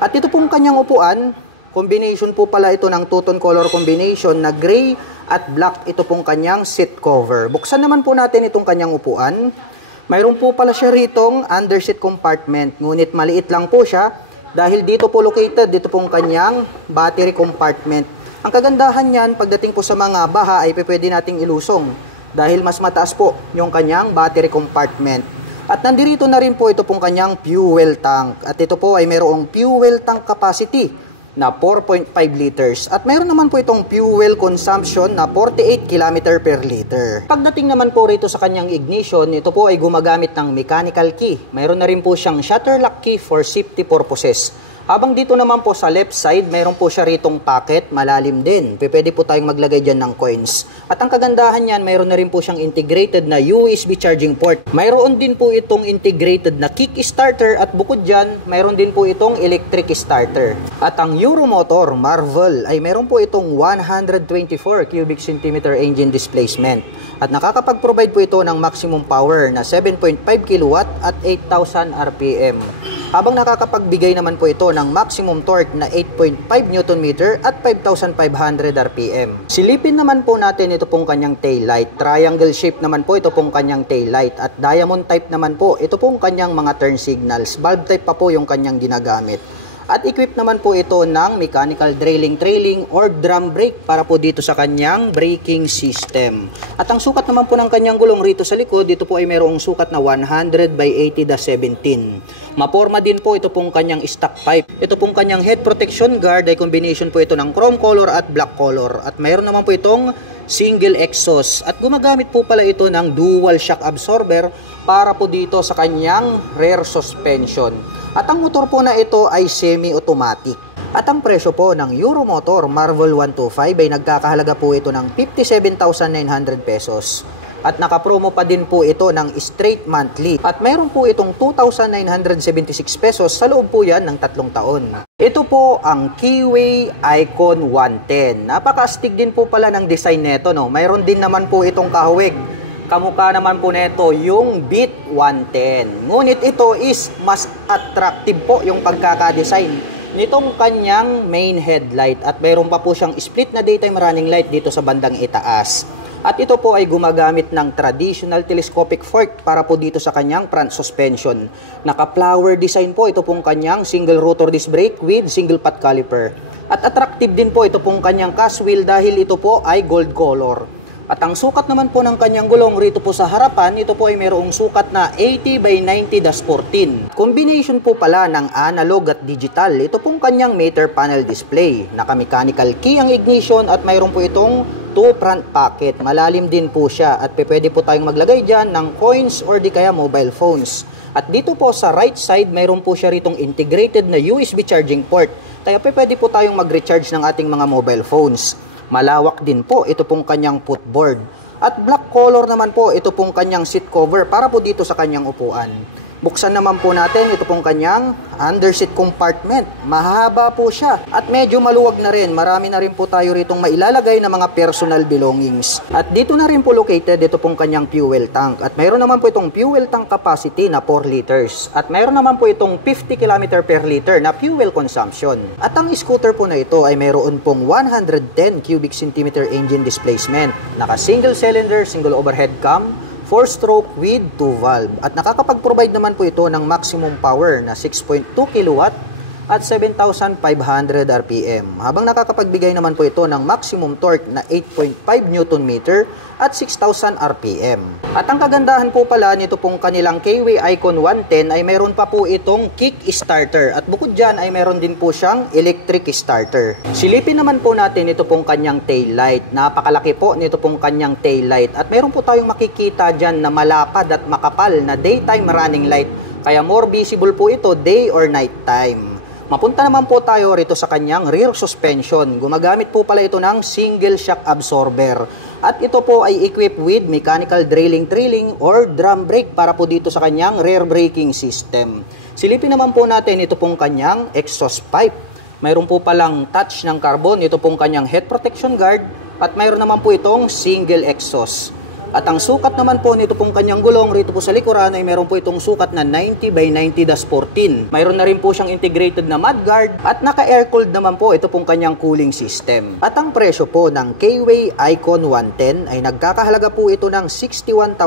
At ito pong kanyang upuan, combination po pala ito ng two-tone color combination na gray at black. Ito pong kanyang seat cover. Buksan naman po natin itong kanyang upuan. Mayroon po pala siya ritong underseat compartment, ngunit maliit lang po siya. Dahil dito po located, dito pong kanyang battery compartment. Ang kagandahan niyan, pagdating po sa mga baha ay pwede nating ilusong. Dahil mas mataas po yung kanyang battery compartment. At nandirito na rin po ito pong kanyang fuel tank. At ito po ay mayroong fuel tank capacity na 4.5 liters. At mayroon naman po itong fuel consumption na 48 km per liter. Pagdating naman po rito sa kanyang ignition, ito po ay gumagamit ng mechanical key. Mayroon na rin po siyang shutter lock key for safety purposes. Habang dito naman po sa left side, mayroon po siya ritong pocket, malalim din. Pwede po tayong maglagay dyan ng coins. At ang kagandahan niyan, mayroon na rin po siyang integrated na USB charging port. Mayroon din po itong integrated na kick starter at bukod dyan, mayroon din po itong electric starter. At ang Euromotor Marvel ay mayroon po itong 124 cubic centimeter engine displacement. At nakakapag-provide po ito ng maximum power na 7.5 kW at 8,000 RPM. Habang nakakapagbigay naman po ito ng maximum torque na 8.5 Nm at 5,500 RPM. Silipin naman po natin ito pong kanyang taillight. Triangle shape naman po ito pong kanyang taillight at diamond type naman po ito pong kanyang mga turn signals. Bulb type pa po yung kanyang ginagamit. At equipped naman po ito ng mechanical trailing or drum brake para po dito sa kanyang braking system. At ang sukat naman po ng kanyang gulong rito sa likod, dito po ay mayroong sukat na 100 by 80-17. Maporma din po ito pong kanyang stock pipe. Ito pong kanyang head protection guard ay combination po ito ng chrome color at black color. At mayroon naman po itong single exhaust. At gumagamit po pala ito ng dual shock absorber para po dito sa kanyang rear suspension. At ang motor po na ito ay semi-automatic. At ang presyo po ng Euromotor Marvel 125 ay nagkakahalaga po ito ng 57,900 pesos. At nakapromo pa din po ito ng straight monthly. At mayroon po itong 2,976 pesos sa loob po yan ng 3 taon. Ito po ang Keyway Icon 110. Napaka-astig din po pala ng design nito, no? Mayroon din naman po itong kahawig. Kamukha naman po nito yung Beat 110. Ngunit ito is mas attractive po yung pagkakadesign. nitong kanyang main headlight at mayroon pa po siyang split na daytime running light dito sa bandang itaas. At ito po ay gumagamit ng traditional telescopic fork para po dito sa kanyang front suspension. Naka-flower design po ito pong kanyang single rotor disc brake with single pot caliper. At attractive din po ito pong kanyang cast wheel dahil ito po ay gold color. At ang sukat naman po ng kanyang gulong rito po sa harapan, ito po ay mayroong sukat na 80 by 90-14. Combination po pala ng analog at digital. Ito pong kanyang meter panel display. Naka-mechanical key ang ignition at mayroon po itong 2 front pocket. Malalim din po siya at pwede po tayong maglagay dyan ng coins or di kaya mobile phones. At dito po sa right side, mayroon po siya ritong integrated na USB charging port. Kaya pwede po tayong mag-recharge ng ating mga mobile phones. Malawak din po ito pong kanyang footboard. At black color naman po ito pong kanyang seat cover para po dito sa kanyang upuan. Buksan naman po natin ito pong kanyang underseat compartment. Mahaba po siya at medyo maluwag na rin. Marami na rin po tayo ritong mailalagay na mga personal belongings. At dito na rin po located ito pong kanyang fuel tank. At mayroon naman po itong fuel tank capacity na 4 liters. At mayroon naman po itong 50 km per liter na fuel consumption. At ang scooter po na ito ay mayroon pong 110 cubic centimeter engine displacement. Naka single cylinder, single overhead cam, 4-stroke with 2 valve. At nakakapag-provide naman po ito ng maximum power na 6.2 kW at 7,500 RPM. Habang nakakapagbigay naman po ito ng maximum torque na 8.5 Nm at 6,000 RPM. At ang kagandahan po pala nito pong kanilang KW Icon 110 ay meron pa po itong kick starter. At bukod dyan ay meron din po siyang electric starter. Silipin naman po natin ito pong kanyang tail light. Napakalaki po nito pong kanyang tail light. At meron po tayong makikita dyan na malapad at makapal na daytime running light. Kaya more visible po ito day or night time. Mapunta naman po tayo rito sa kanyang rear suspension. Gumagamit po pala ito ng single shock absorber. At ito po ay equipped with mechanical drilling or drum brake para po dito sa kanyang rear braking system. Silipin naman po natin ito pong kanyang exhaust pipe. Mayroon po palang touch ng carbon. Ito pong kanyang head protection guard. At mayroon naman po itong single exhaust. At ang sukat naman po nito pong kanyang gulong rito po sa likuran ay meron po itong sukat na 90 by 90-14. Mayroon na rin po siyang integrated na mudguard at naka-air-cooled naman po ito pong kanyang cooling system. At ang presyo po ng KW Icon 110 ay nagkakahalaga po ito ng 61,900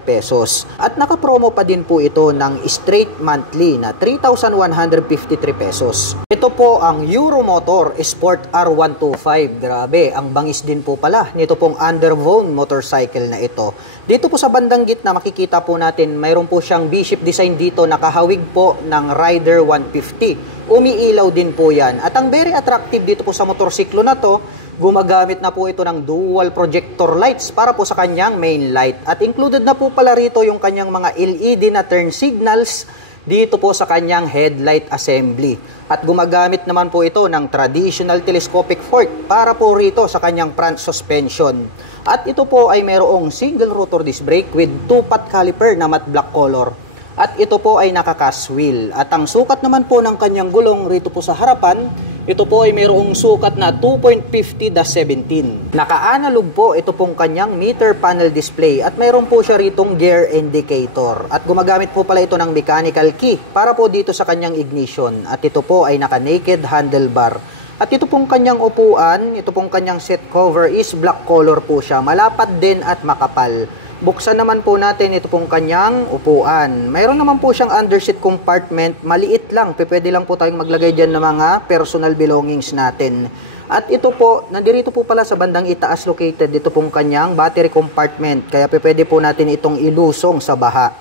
pesos. At naka-promo pa din po ito ng straight monthly na 3,153 pesos. Ito po ang Euromotor Sport R125. Grabe, ang bangis din po pala nito pong underbone motorcycle na ito. Dito po sa bandang gitna makikita po natin mayroon po siyang V-shape design dito, nakahawig po ng Rider 150. Umiilaw din po yan. At ang very attractive dito po sa motorsiklo na to, gumagamit na po ito ng dual projector lights para po sa kanyang main light. At included na po pala rito yung kanyang mga LED na turn signals dito po sa kanyang headlight assembly. At gumagamit naman po ito ng traditional telescopic fork para po rito sa kanyang front suspension. At ito po ay mayroong single rotor disc brake with 2-pot caliper na matte black color. At ito po ay naka-cast wheel. At ang sukat naman po ng kanyang gulong rito po sa harapan, ito po ay mayroong sukat na 2.50-17. Naka-analog po ito pong kanyang meter panel display at mayroon po siya ritong gear indicator. At gumagamit po pala ito ng mechanical key para po dito sa kanyang ignition. At ito po ay naka-naked handlebar. At ito pong kanyang upuan, ito pong kanyang seat cover is black color po siya. Malapad din at makapal. Buksan naman po natin ito pong kanyang upuan. Mayroon naman po siyang underseat compartment. Maliit lang. Pwede lang po tayong maglagay dyan ng mga personal belongings natin. At ito po, nandirito po pala sa bandang itaas located ito pong kanyang battery compartment. Kaya pwede po natin itong ilusong sa baha.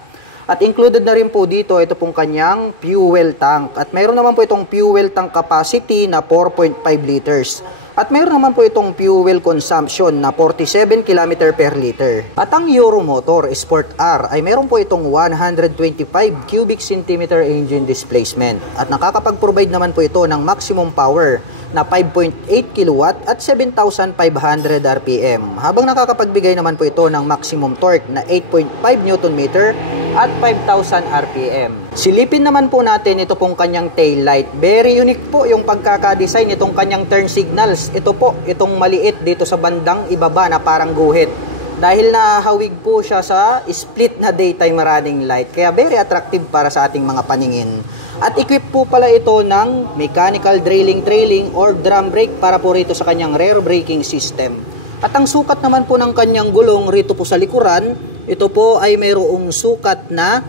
At included na rin po dito ito pong kanyang fuel tank. At mayroon naman po itong fuel tank capacity na 4.5 liters. At mayroon naman po itong fuel consumption na 47 km per liter. At ang Euromotor Sport R ay mayroon po itong 125 cubic centimeter engine displacement. At nakakapag-provide naman po ito ng maximum power na 5.8 kW at 7,500 RPM. Habang nakakapagbigay naman po ito ng maximum torque na 8.5 Nm at 5,000 RPM. Silipin naman po natin ito pong kanyang tail light. Very unique po yung pagkakadesign nitong kanyang turn signals. Ito po, itong maliit dito sa bandang ibaba na parang guhit. Dahil nahawig po siya sa split na daytime running light. Kaya very attractive para sa ating mga paningin. At equip po pala ito ng mechanical trailing or drum brake para po rito sa kanyang rear braking system. At ang sukat naman po ng kanyang gulong rito po sa likuran, ito po ay mayroong sukat na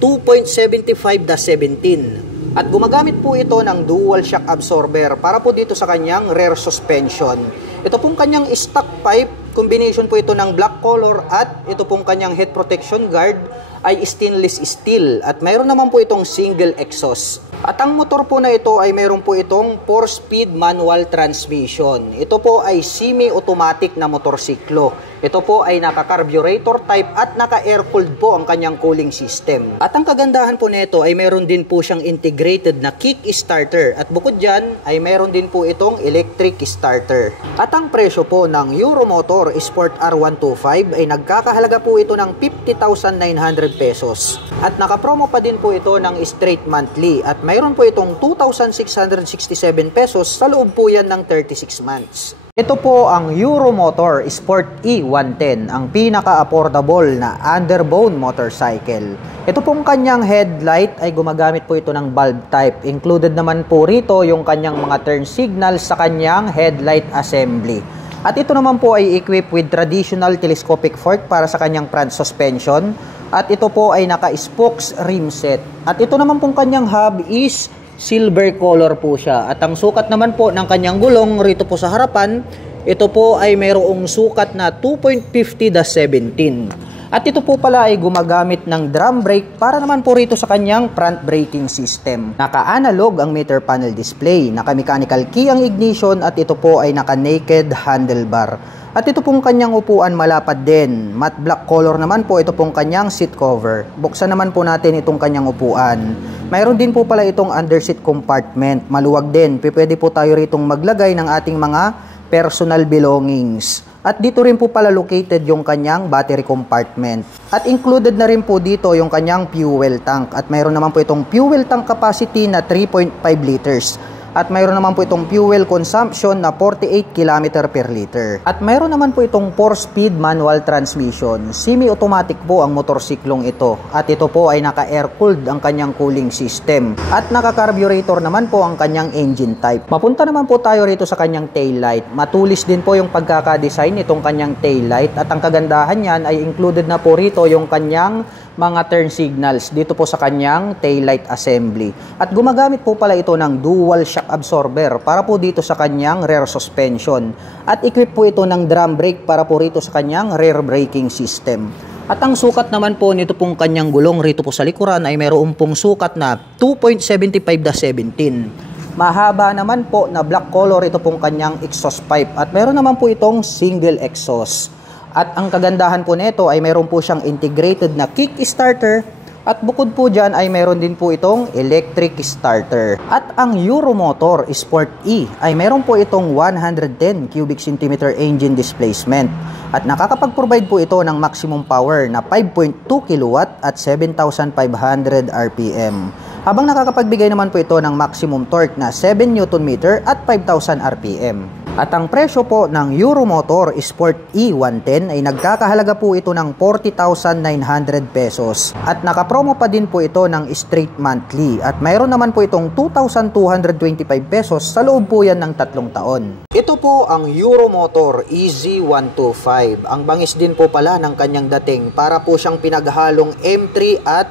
2.75-17. At gumagamit po ito ng dual shock absorber para po dito sa kanyang rear suspension. Ito pong kanyang stock pipe, combination po ito ng black color at ito pong kanyang head protection guard ay stainless steel at mayroon naman po itong single exhaust. At ang motor po na ito ay mayroon po itong 4-speed manual transmission. Ito po ay semi-automatic na motorsiklo. Ito po ay naka-carburetor type at naka-air-cooled po ang kanyang cooling system. At ang kagandahan po nito ay mayroon din po siyang integrated na kick starter. At bukod dyan ay mayroon din po itong electric starter. At ang presyo po ng Euromotor Sport R125 ay nagkakahalaga po ito ng 50,900 pesos. At naka-promo pa din po ito ng straight monthly. At mayroon po itong 2,667 pesos sa loob po yan ng 36 months. Ito po ang Euromotor Sport E110, ang pinaka-affordable na underbone motorcycle. Ito pong kanyang headlight ay gumagamit po ito ng bulb type. Included naman po rito yung kanyang mga turn signals sa kanyang headlight assembly. At ito naman po ay equipped with traditional telescopic fork para sa kanyang front suspension. At ito po ay naka-spokes rim set. At ito naman pong kanyang hub is silver color po siya. At ang sukat naman po ng kanyang gulong rito po sa harapan, ito po ay mayroong sukat na 2.50-17. At ito po pala ay gumagamit ng drum brake para naman po rito sa kanyang front braking system. Naka-analog ang meter panel display, naka-mechanical key ang ignition at ito po ay naka-naked handlebar. At ito pong kanyang upuan malapad din. Matte black color naman po ito pong kanyang seat cover. Buksan naman po natin itong kanyang upuan. Mayroon din po pala itong underseat compartment. Maluwag din. Pwede po tayo ritong maglagay ng ating mga personal belongings. At dito rin po pala located yung kanyang battery compartment. At included na rin po dito yung kanyang fuel tank. At mayroon naman po itong fuel tank capacity na 3.5 liters. At mayroon naman po itong fuel consumption na 48 km per liter. At mayroon naman po itong 4-speed manual transmission. Semi-automatic po ang motorsiklong ito. At ito po ay naka-air-cooled ang kanyang cooling system. At naka-carburetor naman po ang kanyang engine type. Mapunta naman po tayo rito sa kanyang taillight. Matulis din po yung pagkakadesign nitong kanyang taillight. At ang kagandahan niyan ay included na po rito yung kanyang mga turn signals dito po sa kanyang taillight assembly. At gumagamit po pala ito ng dual shock absorber para po dito sa kanyang rear suspension. At equip po ito ng drum brake para po rito sa kanyang rear braking system. At ang sukat naman po nito pong kanyang gulong rito po sa likuran ay mayroon pong sukat na 2.75-17. Mahaba naman po na black color ito pong kanyang exhaust pipe at meron naman po itong single exhaust. At ang kagandahan po nito ay meron po siyang integrated na kick starter at bukod po dyan ay meron din po itong electric starter. At ang Euromotor Sport E ay meron po itong 110 cubic centimeter engine displacement at nakakapag-provide po ito ng maximum power na 5.2 kW at 7,500 RPM. Habang nakakapagbigay naman po ito ng maximum torque na 7 Nm at 5,000 RPM. At ang presyo po ng Euromotor Sport E110 ay nagkakahalaga po ito ng 40,900 pesos. At nakapromo pa din po ito ng straight monthly. At mayroon naman po itong 2,225 pesos sa loob po yan ng 3 taon. Ito po ang Euromotor EZ125. Ang bangis din po pala ng kanyang dating para po siyang pinaghalong M3 at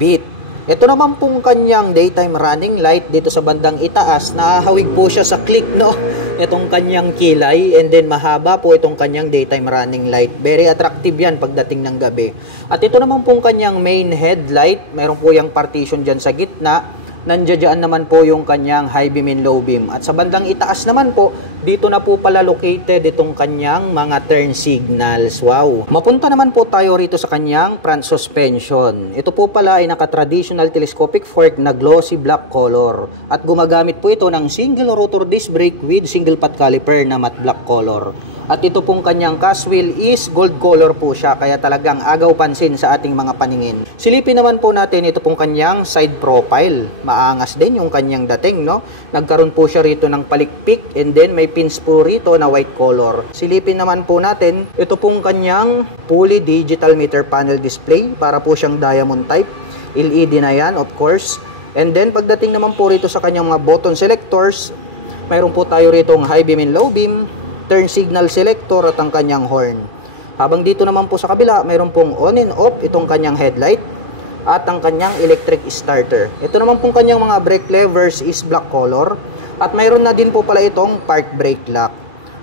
Beat. Ito naman pong kanyang daytime running light dito sa bandang itaas, nahahawig po siya sa click, no? Itong kanyang kilay, and then mahaba po itong kanyang daytime running light. Very attractive yan pagdating ng gabi. At ito naman pong kanyang main headlight, meron po yung partition dyan sa gitna. Nandiyan naman po yung kanyang high beam and low beam. At sa bandang itaas naman po, dito na po pala located itong kanyang mga turn signals. Wow! Mapunta naman po tayo rito sa kanyang front suspension. Ito po pala ay naka-traditional telescopic fork na glossy black color. At gumagamit po ito ng single rotor disc brake with single pot caliper na matte black color. At ito pong kanyang cast wheel is gold color po siya, kaya talagang agaw pansin sa ating mga paningin. Silipin naman po natin ito pong kanyang side profile. Maangas din yung kanyang dating, no? Nagkaroon po siya rito ng palikpik and then may pins po rito na white color. Silipin naman po natin ito pong kanyang fully digital meter panel display para po siyang diamond type. LED na yan, of course. And then pagdating naman po rito sa kanyang mga button selectors, mayroon po tayo rito ang high beam and low beam, turn signal selector at ang kanyang horn. Habang dito naman po sa kabila, mayroon pong on and off itong kanyang headlight at ang kanyang electric starter. Ito naman pong kanyang mga brake levers is black color at mayroon na din po pala itong park brake lock.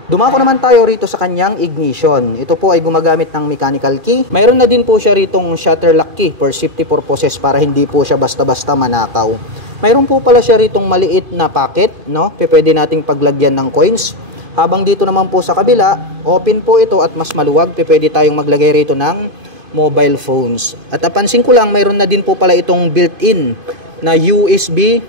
Dumako naman tayo rito sa kanyang ignition. Ito po ay gumagamit ng mechanical key. Mayroon na din po siya ritong shutter lock key for safety purposes para hindi po siya basta-basta manakaw. Mayroon po pala siya ritong maliit na pocket, no? Pwede nating paglagyan ng coins. Habang dito naman po sa kabila, open po ito at mas maluwag. Pwede tayong maglagay rito ng mobile phones. At napansin ko lang, mayroon na din po pala itong built-in na USB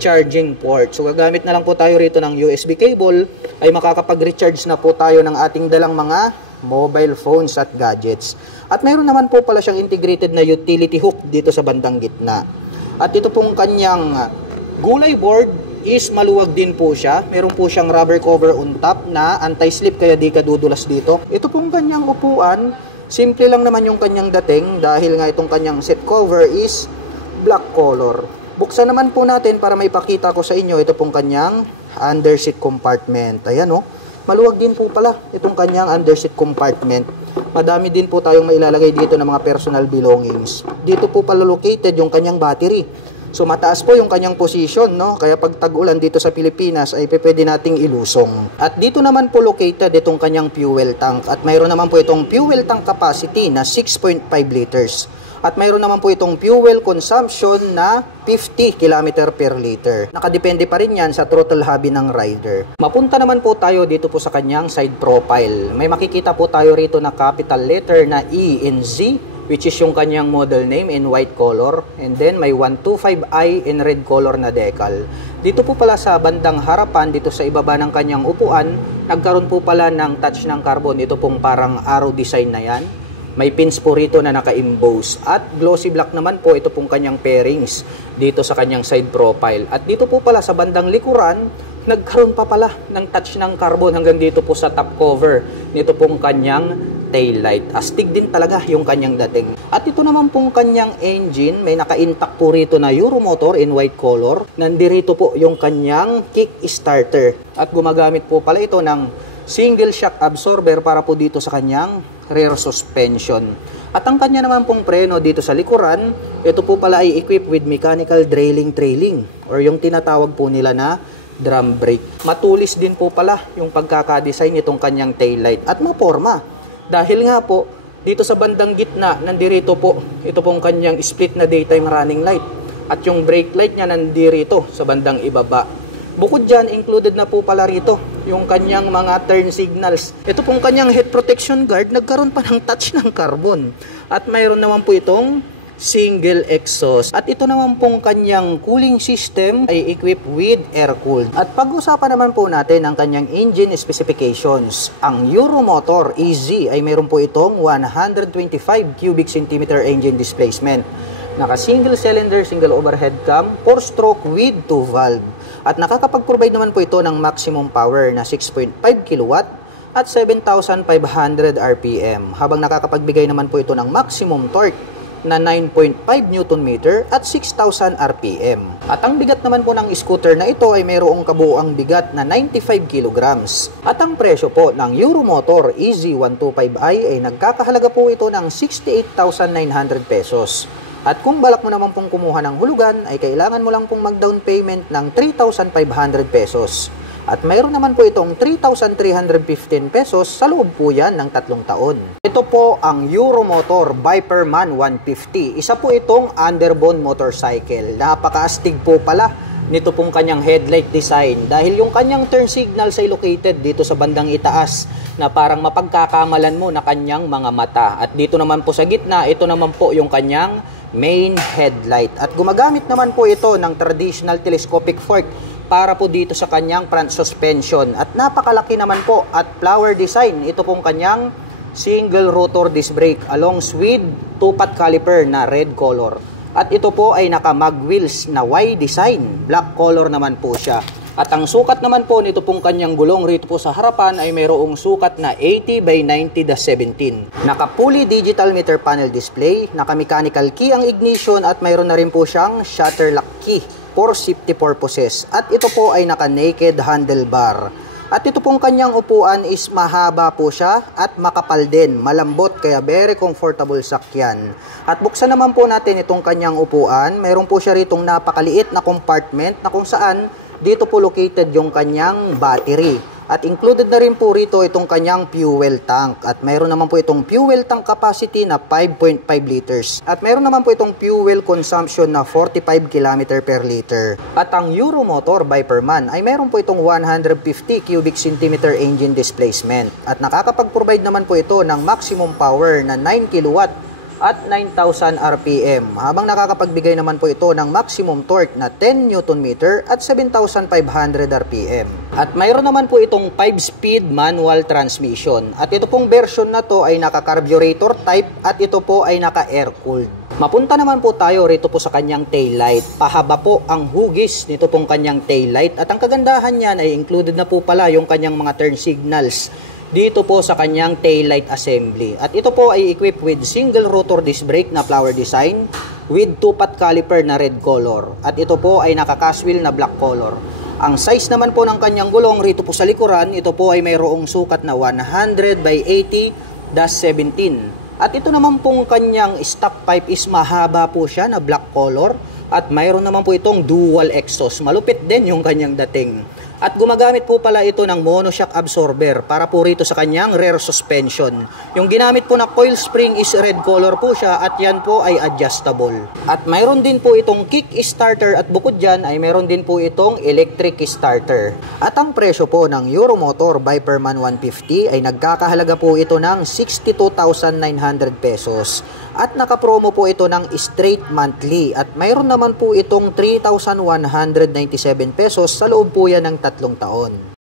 charging port. So gagamit na lang po tayo rito ng USB cable ay makakapag-recharge na po tayo ng ating dalang mga mobile phones at gadgets. At mayroon naman po pala siyang integrated na utility hook dito sa bandang gitna. At ito pong kanyang gulay board is maluwag din po siya. Meron po siyang rubber cover on top na anti-slip kaya di ka dudulas dito. Ito pong kanyang upuan, simple lang naman yung kanyang dating dahil nga itong kanyang seat cover is black color. Buksan naman po natin para may pakita ko sa inyo ito pong kanyang underseat compartment. Ayan o, maluwag din po pala itong kanyang underseat compartment. Madami din po tayong mailalagay dito ng mga personal belongings. Dito po pala located yung kanyang battery. So mataas po yung kanyang position, no? Kaya pag tag-ulan dito sa Pilipinas ay pwede nating ilusong. At dito naman po located itong kanyang fuel tank. At mayroon naman po itong fuel tank capacity na 6.5 liters. At mayroon naman po itong fuel consumption na 50 km per liter. Nakadepende pa rin yan sa throttle hobby ng rider. Mapunta naman po tayo dito po sa kanyang side profile. May makikita po tayo rito na capital letter na E and Z, which is yung kanyang model name in white color. And then may 125i in red color na decal. Dito po pala sa bandang harapan, dito sa ibaba ng kanyang upuan, nagkaroon po pala ng touch ng carbon. Ito pong parang arrow design na yan. May pins po rito na naka-emboss. At glossy black naman po ito pong kanyang pairings dito sa kanyang side profile. At dito po pala sa bandang likuran, nagkaroon pa pala ng touch ng carbon hanggang dito po sa top cover nito pong kanyang taillight. Astig din talaga yung kanyang dating. At ito naman pong kanyang engine, may naka-intact po rito na Euromotor in white color. Nandirito po yung kanyang kick starter. At gumagamit po pala ito ng single shock absorber para po dito sa kanyang rear suspension. At ang kanya naman pong preno dito sa likuran, ito po pala ay equipped with mechanical trailing or yung tinatawag po nila na drum brake. Matulis din po pala yung pagkakadesign nitong kanyang taillight at maporma. Dahil nga po, dito sa bandang gitna, nandirito po, ito pong kanyang split na daytime running light. At yung brake light niya nandirito sa bandang ibaba. Bukod dyan, included na po pala rito yung kanyang mga turn signals. Ito pong kanyang head protection guard, nagkaroon pa ng touch ng carbon. At mayroon naman po itong single exhaust. At ito naman pong kanyang cooling system ay equipped with air-cooled. At pag-usapan naman po natin ang kanyang engine specifications. Ang Euromotor EZ ay mayroon po itong 125 cubic centimeter engine displacement. Naka single cylinder, single overhead cam, 4-stroke with 2 valve. At nakakapag-provide naman po ito ng maximum power na 6.5 kW at 7,500 RPM. Habang nakakapagbigay naman po ito ng maximum torque na 9.5 Nm at 6,000 RPM. At ang bigat naman po ng scooter na ito ay mayroong kabuuang bigat na 95 kg. At ang presyo po ng Euromotor EZ125i ay nagkakahalaga po ito ng 68,900 pesos. At kung balak mo naman pong kumuha ng hulugan, ay kailangan mo lang pong mag-down payment ng 3,500 pesos. At mayroon naman po itong 3,315 pesos sa loob po yan ng 3 taon. Ito po ang Euromotor Viperman 150. Isa po itong underbone motorcycle. Napakaastig po pala nito pong kanyang headlight design. Dahil yung kanyang turn signals ay located dito sa bandang itaas na parang mapagkakamalan mo na kanyang mga mata. At dito naman po sa gitna, ito naman po yung kanyang main headlight. At gumagamit naman po ito ng traditional telescopic fork para po dito sa kanyang front suspension. At napakalaki naman po at flower design. Ito pong kanyang single rotor disc brake along with 2-pot caliper na red color. At ito po ay naka mag wheels na Y design. Black color naman po siya. At ang sukat naman po nito pong kanyang gulong rito po sa harapan ay mayroong sukat na 80 by 90-17. Naka-fully digital meter panel display, naka-mechanical key ang ignition at mayroon na rin po siyang shutter lock key for safety purposes. At ito po ay naka-naked handlebar. At ito pong kanyang upuan is mahaba po siya at makapal din, malambot kaya very comfortable sakyan. At buksan naman po natin itong kanyang upuan, mayroon po siya ritong napakaliit na compartment na kung saan dito po located yung kanyang battery. At included na rin po rito itong kanyang fuel tank. At mayroon naman po itong fuel tank capacity na 5.5 liters. At mayroon naman po itong fuel consumption na 45 km per liter. At ang Euromotor Viperman ay mayroon po itong 150 cubic centimeter engine displacement. At nakakapag-provide naman po ito ng maximum power na 9 kW at 9,000 RPM, habang nakakapagbigay naman po ito ng maximum torque na 10 Nm at 7,500 RPM. At mayroon naman po itong 5-speed manual transmission. At ito pong version na to ay naka-carburetor type at ito po ay naka-air-cooled. Mapunta naman po tayo rito po sa kanyang taillight. Pahaba po ang hugis nito pong kanyang taillight at ang kagandahan niyan ay included na po pala yung kanyang mga turn signals dito po sa kanyang taillight assembly. At ito po ay equipped with single rotor disc brake na flower design with 2-pot caliper na red color. At ito po ay naka-cast wheel na black color. Ang size naman po ng kanyang gulong rito po sa likuran, ito po ay mayroong sukat na 100 by 80-17. At ito naman pong kanyang stock pipe is mahaba po siya na black color. At mayroon naman po itong dual exhaust. Malupit din yung kanyang dating. At gumagamit po pala ito ng monoshock absorber para po rito sa kanyang rear suspension. Yung ginamit po na coil spring is red color po siya at yan po ay adjustable. At mayroon din po itong kick starter at bukod dyan ay mayroon din po itong electric starter. At ang presyo po ng Euromotor Viperman 150 ay nagkakahalaga po ito ng 62,900 pesos. At nakapromo po ito ng straight monthly at mayroon naman po itong 3,197 pesos sa loob po yan ng 3 taon.